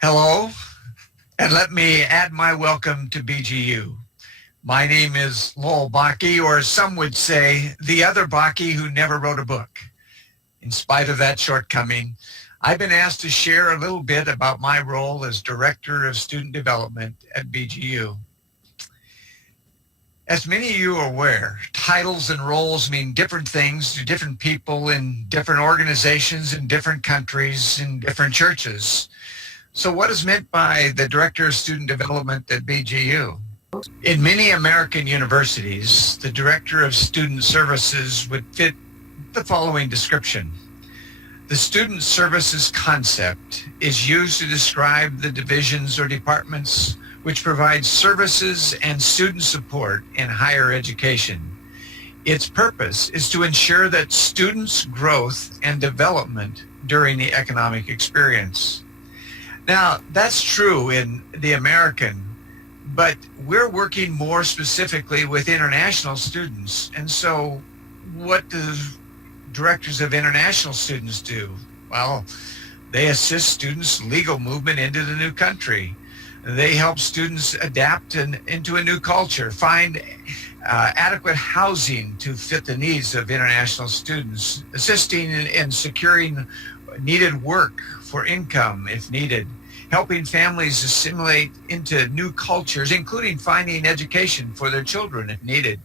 Hello, and let me add my welcome to BGU. My name is Lowell Bakke, or some would say, the other Bakke who never wrote a book. In spite of that shortcoming, I've been asked to share a little bit about my role as Director of Student Development at BGU. As many of you are aware, titles and roles mean different things to different people in different organizations, in different countries, in different churches. So what is meant by the Director of Student Development at BGU? In many American universities, the Director of Student Services would fit the following description. The student services concept is used to describe the divisions or departments which provide services and student support in higher education. Its purpose is to ensure that students' growth and development during the economic experience. Now, that's true in the American, but we're working more specifically with international students. And so what do directors of international students do? Well, they assist students' legal movement into the new country. They help students adapt into a new culture, find adequate housing to fit the needs of international students, assisting in securing needed work for income if needed, helping families assimilate into new cultures, including finding education for their children if needed,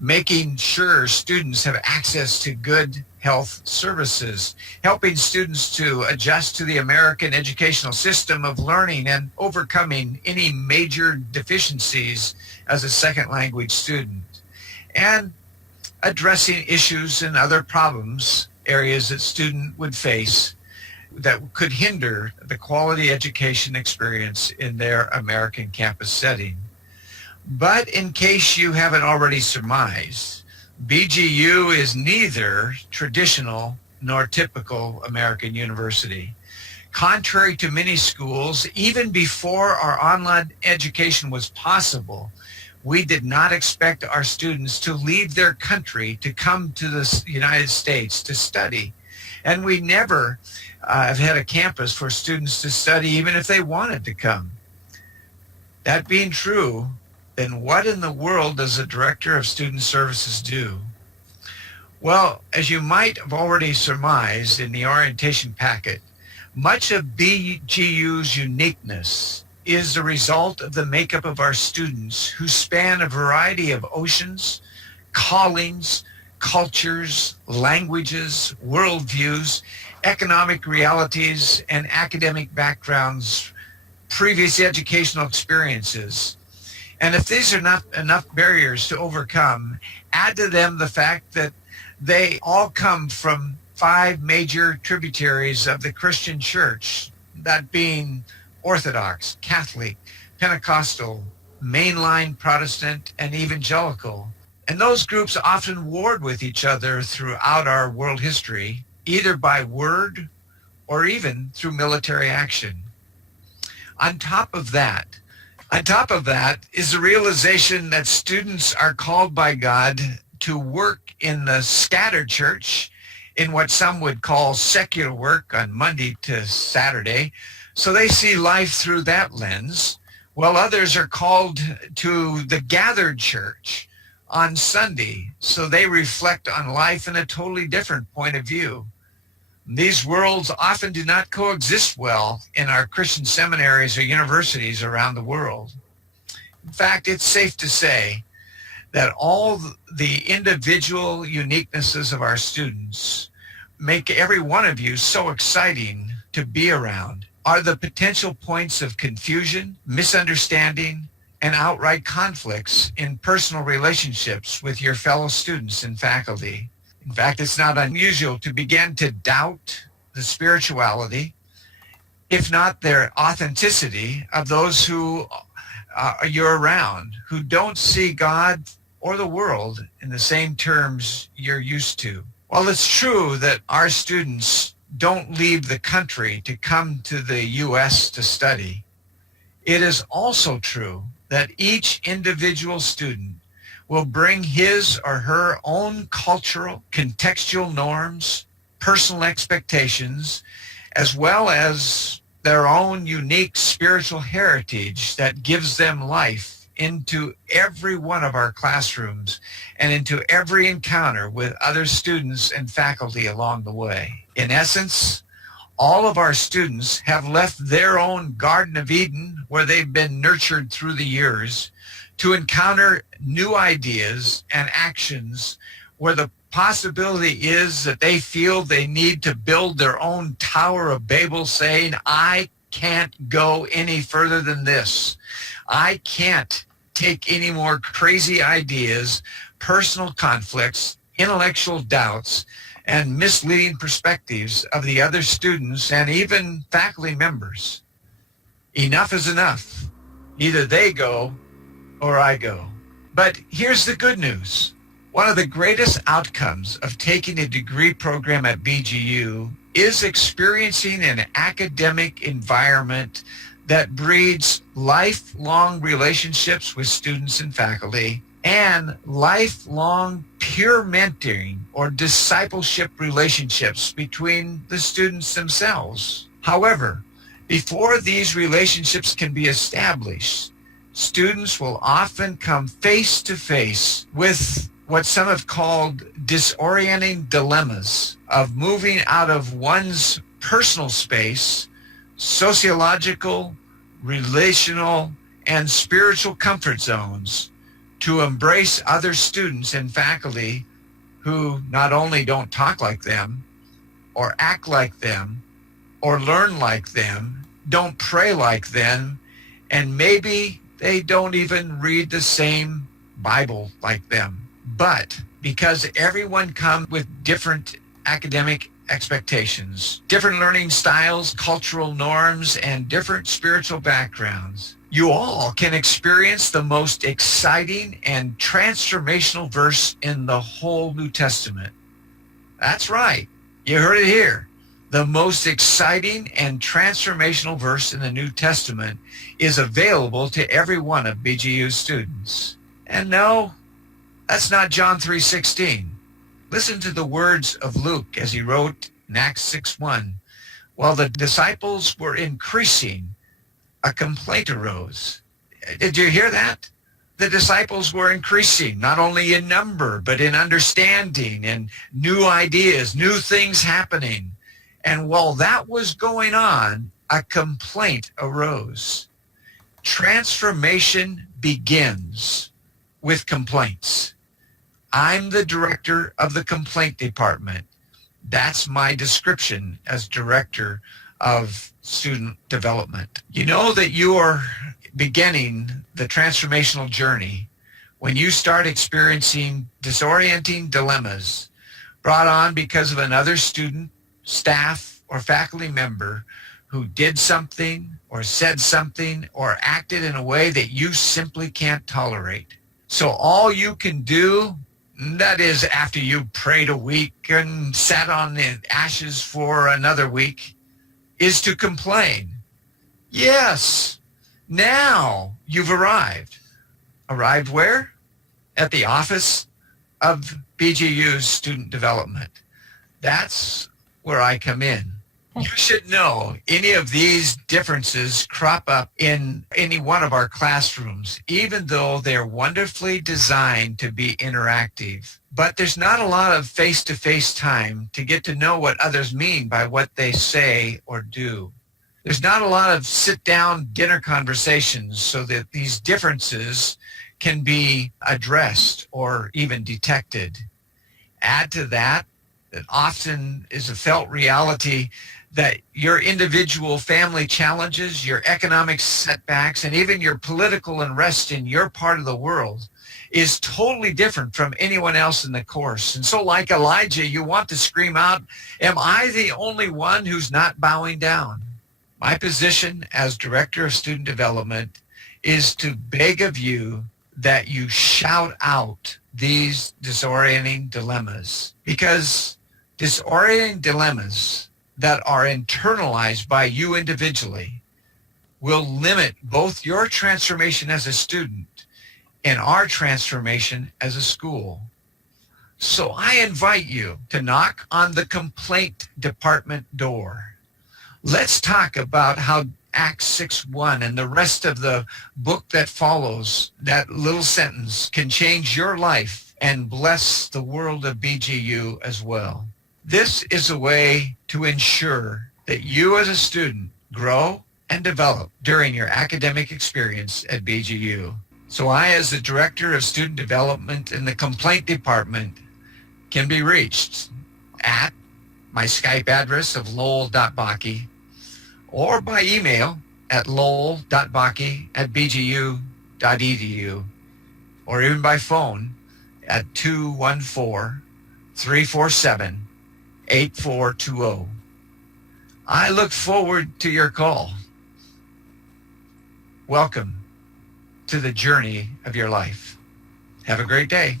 making sure students have access to good health services, helping students to adjust to the American educational system of learning and overcoming any major deficiencies as a second language student, and addressing issues and other problems, areas that student would face that could hinder the quality education experience in their American campus setting. But in case you haven't already surmised, BGU is neither traditional nor typical American university. Contrary to many schools, even before our online education was possible, we did not expect our students to leave their country to come to the United States to study. And we never have had a campus for students to study even if they wanted to come. That being true, then what in the world does a Director of Student Services do? Well, as you might have already surmised in the orientation packet, much of BGU's uniqueness is the result of the makeup of our students who span a variety of oceans, callings, cultures, languages, worldviews, economic realities, and academic backgrounds, previous educational experiences. And if these are not enough barriers to overcome, add to them the fact that they all come from 5 major tributaries of the Christian church, that being Orthodox, Catholic, Pentecostal, mainline Protestant, and evangelical. And those groups often warred with each other throughout our world history, either by word or even through military action. On top of that is the realization that students are called by God to work in the scattered church, in what some would call secular work on Monday to Saturday. So they see life through that lens, while others are called to the gathered church on Sunday, so they reflect on life in a totally different point of view. These worlds often do not coexist well in our Christian seminaries or universities around the world. In fact, it's safe to say that all the individual uniquenesses of our students make every one of you so exciting to be around. Are the potential points of confusion, misunderstanding, and outright conflicts in personal relationships with your fellow students and faculty. In fact, it's not unusual to begin to doubt the spirituality, if not their authenticity, of those who you're around, who don't see God or the world in the same terms you're used to. While it's true that our students don't leave the country to come to the U.S. to study, it is also true that each individual student will bring his or her own cultural, contextual norms, personal expectations, as well as their own unique spiritual heritage that gives them life into every one of our classrooms and into every encounter with other students and faculty along the way. In essence, all of our students have left their own Garden of Eden, where they've been nurtured through the years, to encounter new ideas and actions where the possibility is that they feel they need to build their own Tower of Babel, saying, I can't go any further than this. I can't take any more crazy ideas, personal conflicts, intellectual doubts, and misleading perspectives of the other students and even faculty members. Enough is enough. Either they go or I go. But here's the good news. One of the greatest outcomes of taking a degree program at BGU is experiencing an academic environment that breeds lifelong relationships with students and faculty and lifelong peer mentoring or discipleship relationships between the students themselves. However, before these relationships can be established, students will often come face to face with what some have called disorienting dilemmas of moving out of one's personal space, sociological, relational, and spiritual comfort zones to embrace other students and faculty who not only don't talk like them or act like them or learn like them, don't pray like them, and maybe they don't even read the same Bible like them. But because everyone comes with different academic expectations, different learning styles, cultural norms, and different spiritual backgrounds, you all can experience the most exciting and transformational verse in the whole New Testament. That's right. You heard it here. The most exciting and transformational verse in the New Testament is available to every one of BGU's students. And no, that's not John 3:16. Listen to the words of Luke as he wrote in Acts 6:1. While the disciples were increasing, a complaint arose. Did you hear that? The disciples were increasing, not only in number, but in understanding and new ideas, new things happening. And while that was going on, a complaint arose. Transformation begins with complaints. I'm the director of the complaint department. That's my description as director of student development. You know that you are beginning the transformational journey when you start experiencing disorienting dilemmas brought on because of another student, staff, or faculty member who did something or said something or acted in a way that you simply can't tolerate. So all you can do, that is after you prayed a week and sat on the ashes for another week, is to complain. Yes, now you've arrived. Arrived where? At the office of BGU's student development. That's where I come in. You should know any of these differences crop up in any one of our classrooms, even though they're wonderfully designed to be interactive. But there's not a lot of face-to-face time to get to know what others mean by what they say or do. There's not a lot of sit-down dinner conversations so that these differences can be addressed or even detected. Add to that, that often is a felt reality that your individual family challenges, your economic setbacks, and even your political unrest in your part of the world is totally different from anyone else in the course. And so like Elijah, you want to scream out, am I the only one who's not bowing down? My position as Director of Student Development is to beg of you that you shout out these disorienting dilemmas, because disorienting dilemmas that are internalized by you individually will limit both your transformation as a student and our transformation as a school. So I invite you to knock on the complaint department door. Let's talk about how Acts 6:1 and the rest of the book that follows, that little sentence, can change your life and bless the world of BGU as well. This is a way to ensure that you as a student grow and develop during your academic experience at BGU. So I, as the Director of Student Development in the Complaint Department, can be reached at my Skype address of lowell.bakke, or by email at lowell.bakke@bgu.edu, or even by phone at 214-347-8420. I look forward to your call. Welcome to the journey of your life. Have a great day.